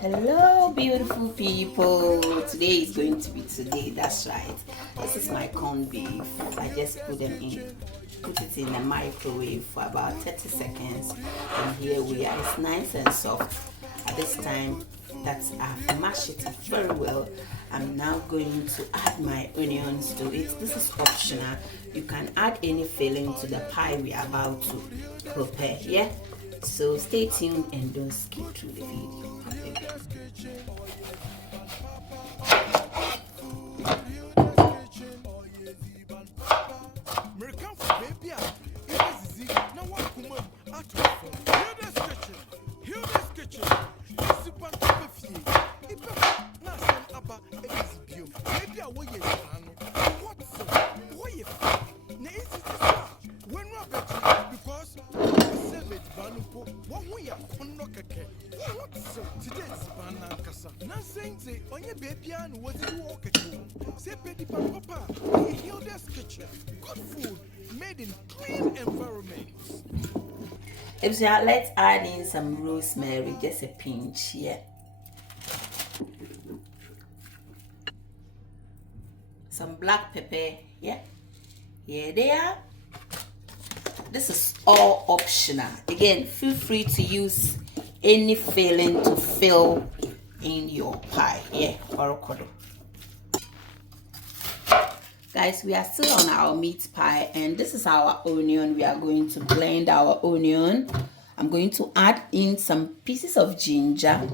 Hello, beautiful people. Today is going to be today. That's right. This is my corned beef. I just put it in the microwave for about 30 seconds, and here we are. It's nice and soft. At this time that I've mashed it very well, I'm now going to add my onions to it. This is optional. You can add any filling to the pie we are about to prepare. Yeah. So stay tuned and don't skip through the video. Let's add in some rosemary, just a pinch here. Some black pepper, yeah. Here they are. This is all optional. Again, feel free to use any filling to fill in your pie. Yeah, avocado. Guys, we are still on our meat pie, and this is our onion. We are going to blend our onion. I'm going to add in some pieces of ginger.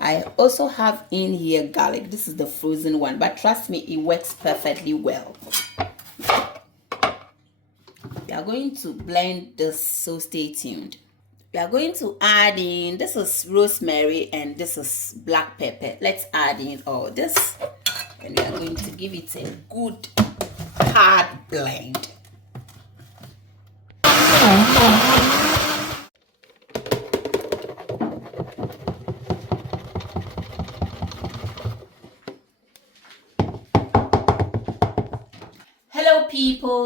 I also have in here garlic. This is the frozen one, but trust me, it works perfectly well. We are going to blend this, so stay tuned. We are going to add in, this is rosemary and this is black pepper. Let's add in all this, and we are going to give it a good hard blend.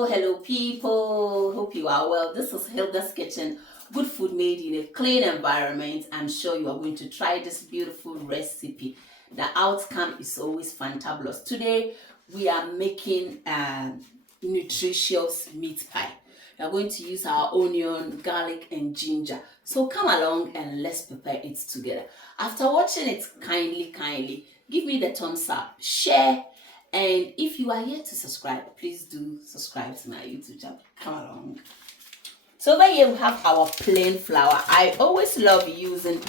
Hello people, hope you are well. This is Hilda's Kitchen, good food made in a clean environment. I'm sure you are going to try this beautiful recipe. The outcome is always fantabulous. Today we are making nutritious meat pie. We are going to use our onion, garlic and ginger. So come along and let's prepare it together. After watching it, kindly give me the thumbs up, share. And if you are yet to subscribe, please do subscribe to my YouTube channel. Come along. So over here we have our plain flour. I always love using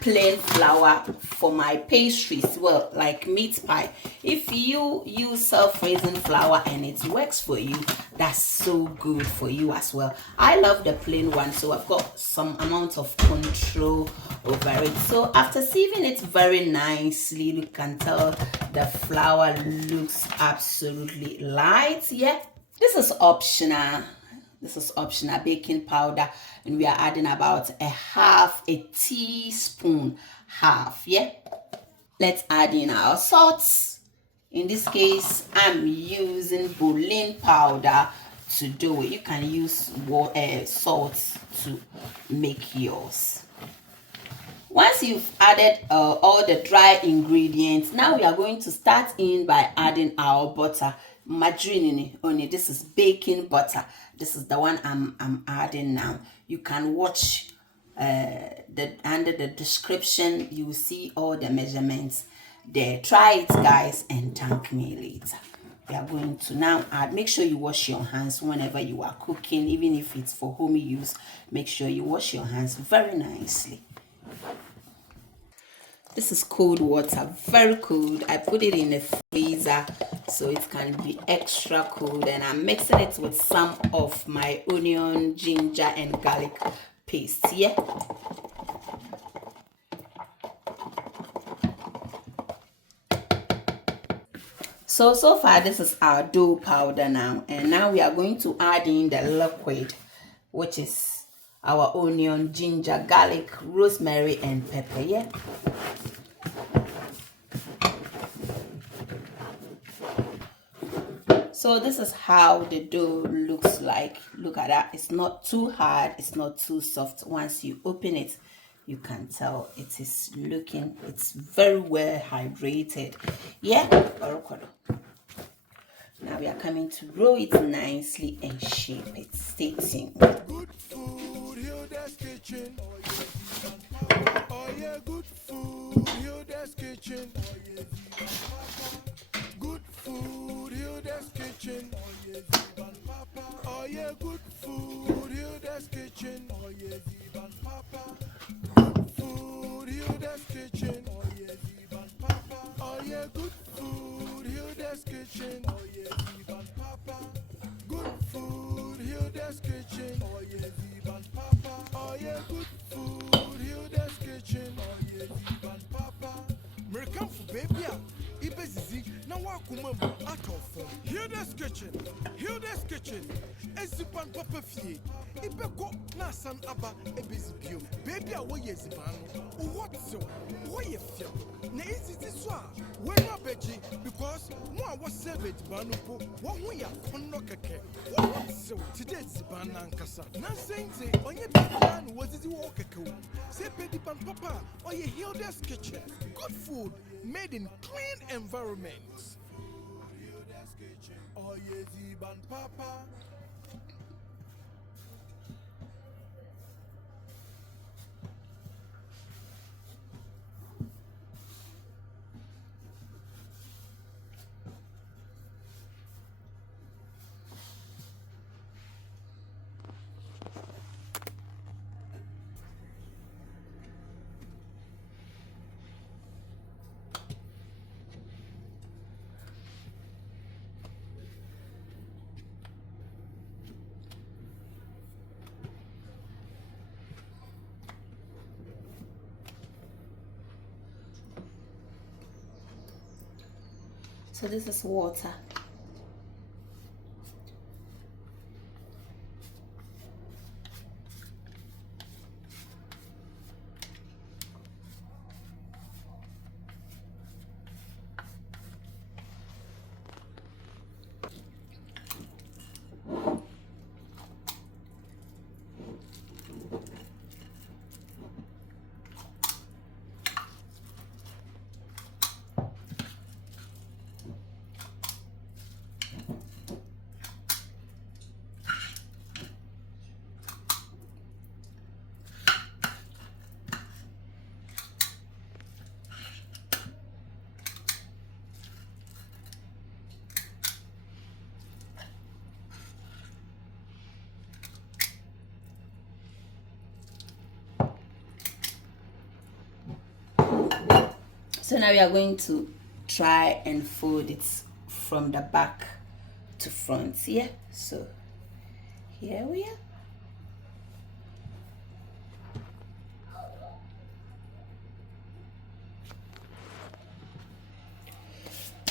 plain flour for my pastries, well, like meat pie. If you use self-raising flour and it works for you, that's so good for you as well. I love the plain one, so I've got some amount of control over it. So after sieving it very nicely, you can tell the flour looks absolutely light. Yeah, this is optional. This is optional, baking powder, and we are adding about a teaspoon. Yeah. Let's add in our salts. In this case, I'm using boiling powder to do it. You can use salt to make yours. Once you've added all the dry ingredients, now we are going to start in by adding our butter. Margarine on it. This is baking butter. This is the one I'm adding now. You can watch under the description. You will see all the measurements there. Try it, guys, and thank me later. We are going to now add. Make sure you wash your hands whenever you are cooking, even if it's for home use. Make sure you wash your hands very nicely. This is cold water, very cold. I put it in the freezer so it can be extra cold, and I'm mixing it with some of my onion, ginger and garlic paste. Yeah. So far this is our dough powder now, and now we are going to add in the liquid, which is our onion, ginger, garlic, rosemary and pepper. Yeah. So this is how the dough looks like. Look at that. It's not too hard, it's not too soft. Once you open it, You can tell it's very well hydrated. Yeah. Now we are coming to roll it nicely and shape it. Stay tuned. Good food, Hilda's kitchen. Oh yeah, good food, Hilda's kitchen. Good food, Hilda's kitchen. Oh yeah, good food, Hilda's kitchen. Good food, Hilda's kitchen. Oh yeah, good food, Hilda's kitchen. Good food, Hilda's kitchen. Oh yeah, good food, Hilda's kitchen. American for baby, Ibezi, now welcome out of Hilda's kitchen. Hilda's kitchen. Eziban papa fie. Ibeko na san aba ebezibio. Baby away yeziban. What so? What you feel? Na is this one? Where you beji? Because one was savage banupo. What we are konokake. What so? Today ziban nankasa. Na saying say on your baby was it walk a say baby pan papa or your Hilda's kitchen. Good food made in clean environments. Hilda's kitchen. Oh yes, Iban Papa. So this is water. So now we are going to try and fold it from the back to front here. So here we are.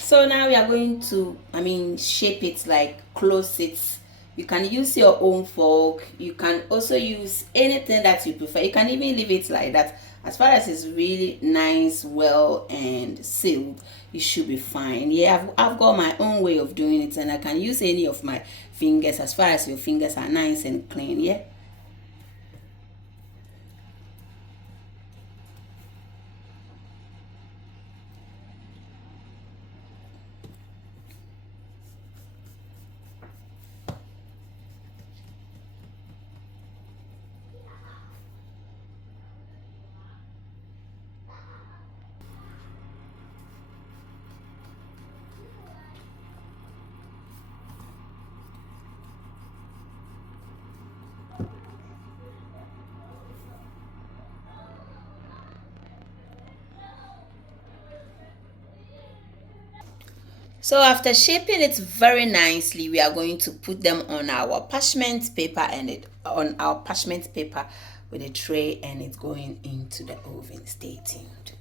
So now we are going to, shape it, like close it. You can use your own fork. You can also use anything that you prefer. You can even leave it like that. As far as it's really nice, well, and sealed, it should be fine. Yeah, I've got my own way of doing it, and I can use any of my fingers as far as your fingers are nice and clean. Yeah. So after shaping it very nicely, we are going to put them on our parchment paper with a tray, and it's going into the oven. Stay tuned.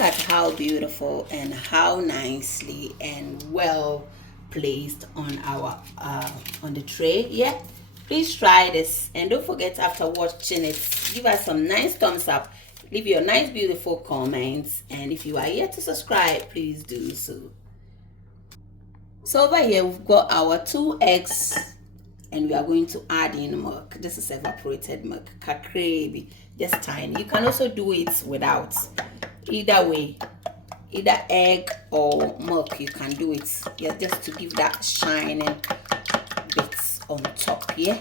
look at how beautiful and how nicely and well placed on our on the tray. Yeah, please try this, and don't forget, after watching it, give us some nice thumbs up, leave your nice beautiful comments, and if you are yet to subscribe, please do so. So over here we've got our 2 eggs, and we are going to add in milk. This is evaporated milk, kakrebi, just tiny. You can also do it without. Either way, either egg or milk, you can do it. Yeah, just to give that shining bits on top here.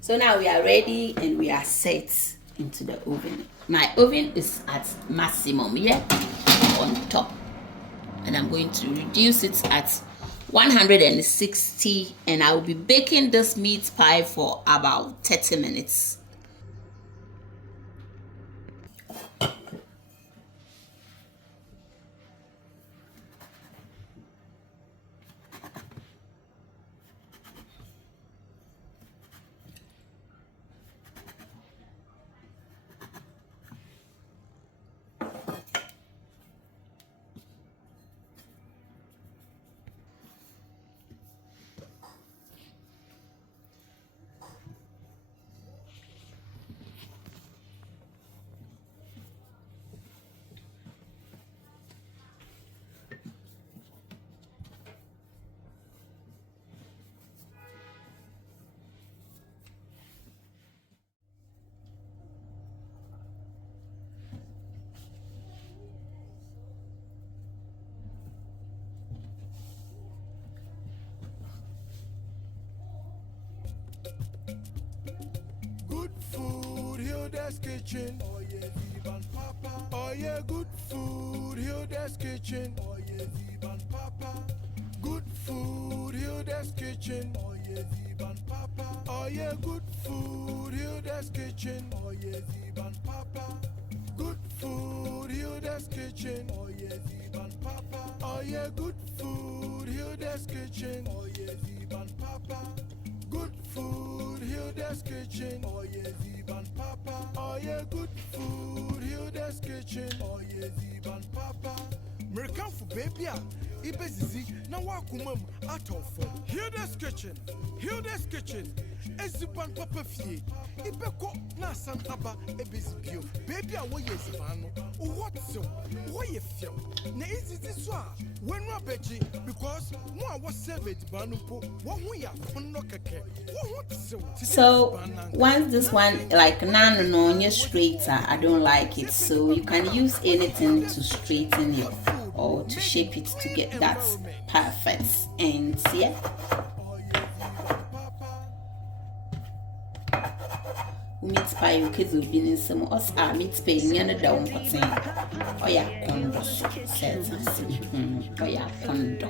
So now we are ready and we are set into the oven. My oven is at maximum, yeah, on top. And I'm going to reduce it at 160, and I will be baking this meat pie for about 30 minutes. Good food, Hilda's kitchen. Oh yeah, Ziban Papa. Oh yeah, good food, Hilda's kitchen. Oh yeah, Ziban Papa. Good food, Hilda's kitchen. Oh yeah, Ziban Papa. Oh yeah, good food, Hilda's kitchen. Oh yeah, Ziban Papa. Good food, Hilda's kitchen. Oh yeah, Ziban Papa. Oh yeah, good food, Hilda's kitchen. Oh yeah, Ziban Papa. Good food, Hilda's kitchen. Oh yeah, Ziban Papa. Oh yeah, good food, Hilda's kitchen. Oh yeah, Ziban Papa. American for baby, Ibesizi, now wakumum out of Hilda's kitchen. Hilda's kitchen. Ziban Papa fie. Ibeko na san aba ebesibio. Baby, away is vano. What so? What you feel? Na is this one? When we beji, because one was saved banupo. What we are so once this one like no straighter, I don't like it, so you can use anything to straighten it or to shape it to get that perfect ends. Yeah, meat pie you kids will be in some us are meat pie in the down cutting. Oh yeah, condo says oh yeah, condo.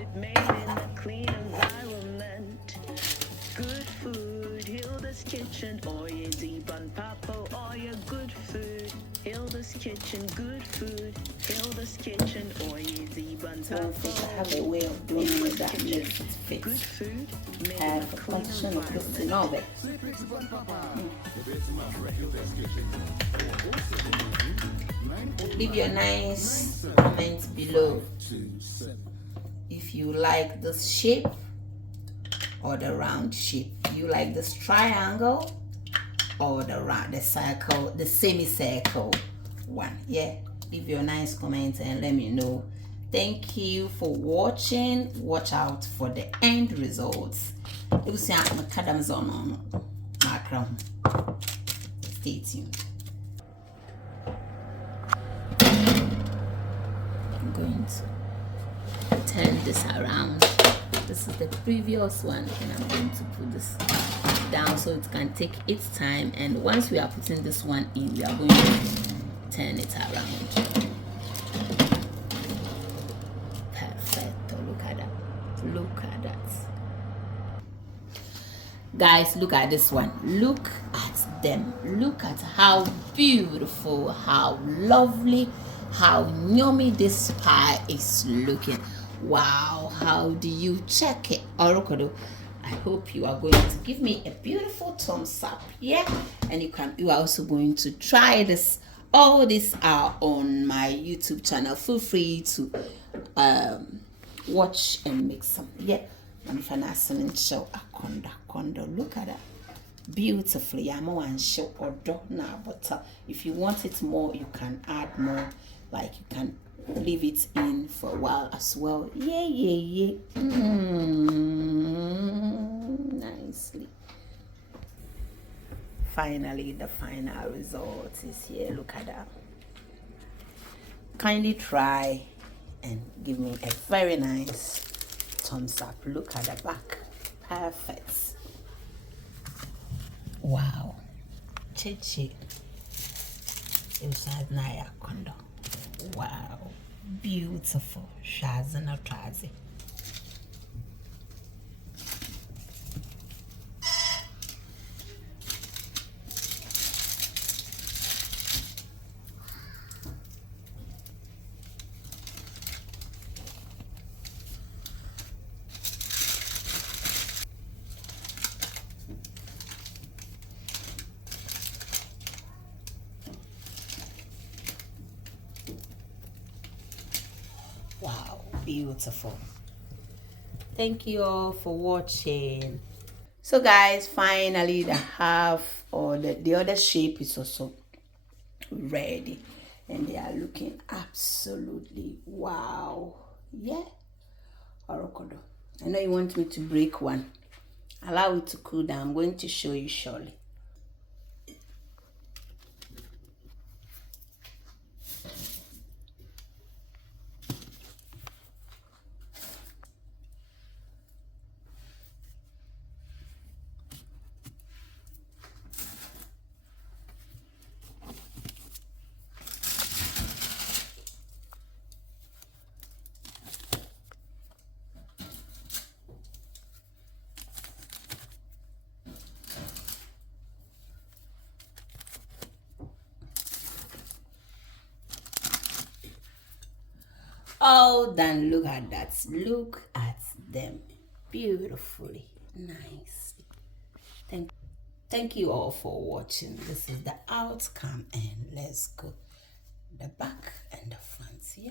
Kitchen, oh yeah, Ziban Papa, oh yeah, good food. Hilda's kitchen, good food. Hilda's kitchen, oh yeah, Ziban Papa. I have a way of doing it that makes it fit. Good food. I have a question of Christian Nove. Leave your nice comments below if you like this shape or the round shape. You like this triangle or the circle, the semicircle one. Yeah, leave your nice comments and let me know. Thank you for watching. Watch out for the end results. Stay tuned. I'm going to turn this around. This is the previous one, and I'm going to put this down so it can take its time, and once we are putting this one in, we are going to turn it around. Guys, look at this one. Look at them. Look at how beautiful, how lovely, how yummy this pie is looking. Wow, how do you check it? Orokodo, I hope you are going to give me a beautiful thumbs up, yeah? And you are also going to try this. All these are on my YouTube channel. Feel free to watch and make some, yeah. I'm finessing show a condo. Look at that. Beautifully. I'm one show or do now, but if you want it more, you can add more. Like you can leave it in for a while as well. Yeah. Nicely. Finally, the final result is here. Look at that. Kindly try and give me a very nice thumbs up. Look at the back. Perfect. Wow. Chichi. Inside Naya Kondo. Wow. Beautiful. Shazana Trazi. Wow, beautiful. Thank you all for watching. So guys, finally the half or the other shape is also ready, and they are looking absolutely wow. Yeah. Orokodo, I know you want me to break one. Allow it to cool down. I'm going to show you shortly. Oh, then look at that. Look at them. Beautifully nice. Thank you all for watching. This is the outcome, and let's go the back and the front. Yeah.